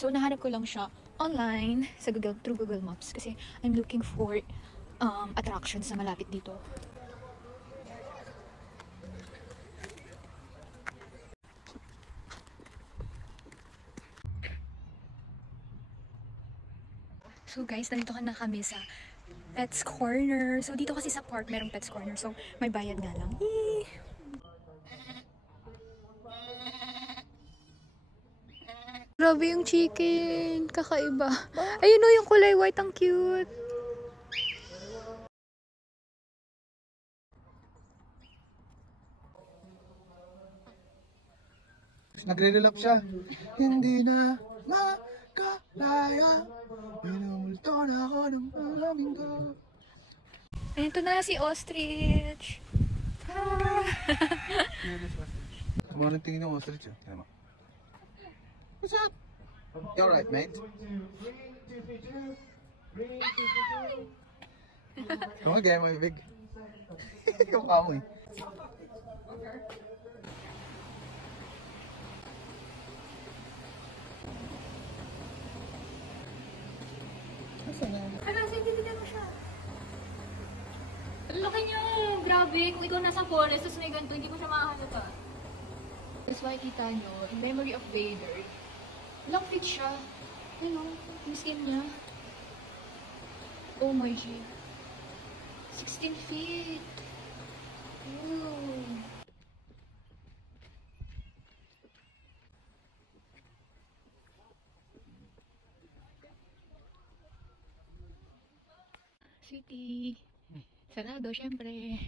So, nahanap ko lang siya online sa through Google Maps kasi I'm looking for attractions na malapit dito. So guys, nandito na kami sa Pets Corner. So dito kasi sa park merong Pets Corner. So may bayad nga lang. Eee! Grabe yung chicken. Kakaiba. Ayun o, yung kulay white. Ang cute. Nagre-relap siya. Hindi na makalaya. Minumulto na ako ng maraming ko. Ayan to na si Ostrich. Tumarang tingin ng ostrich. Tignan mo. What's up? You alright, mate? Come on, game, big. Ikaw ka mo eh. Ano, sinitigan mo siya. Ang laki niya. Grabe. Kung ikaw nasa forest, tapos may ganito, hindi mo siya makahalata. Tapos makikita nyo, in memory of Vader, long fit siya. Ano, yung skin niya. Oh my G. 16 feet. Ooh. City. Sarado, syempre.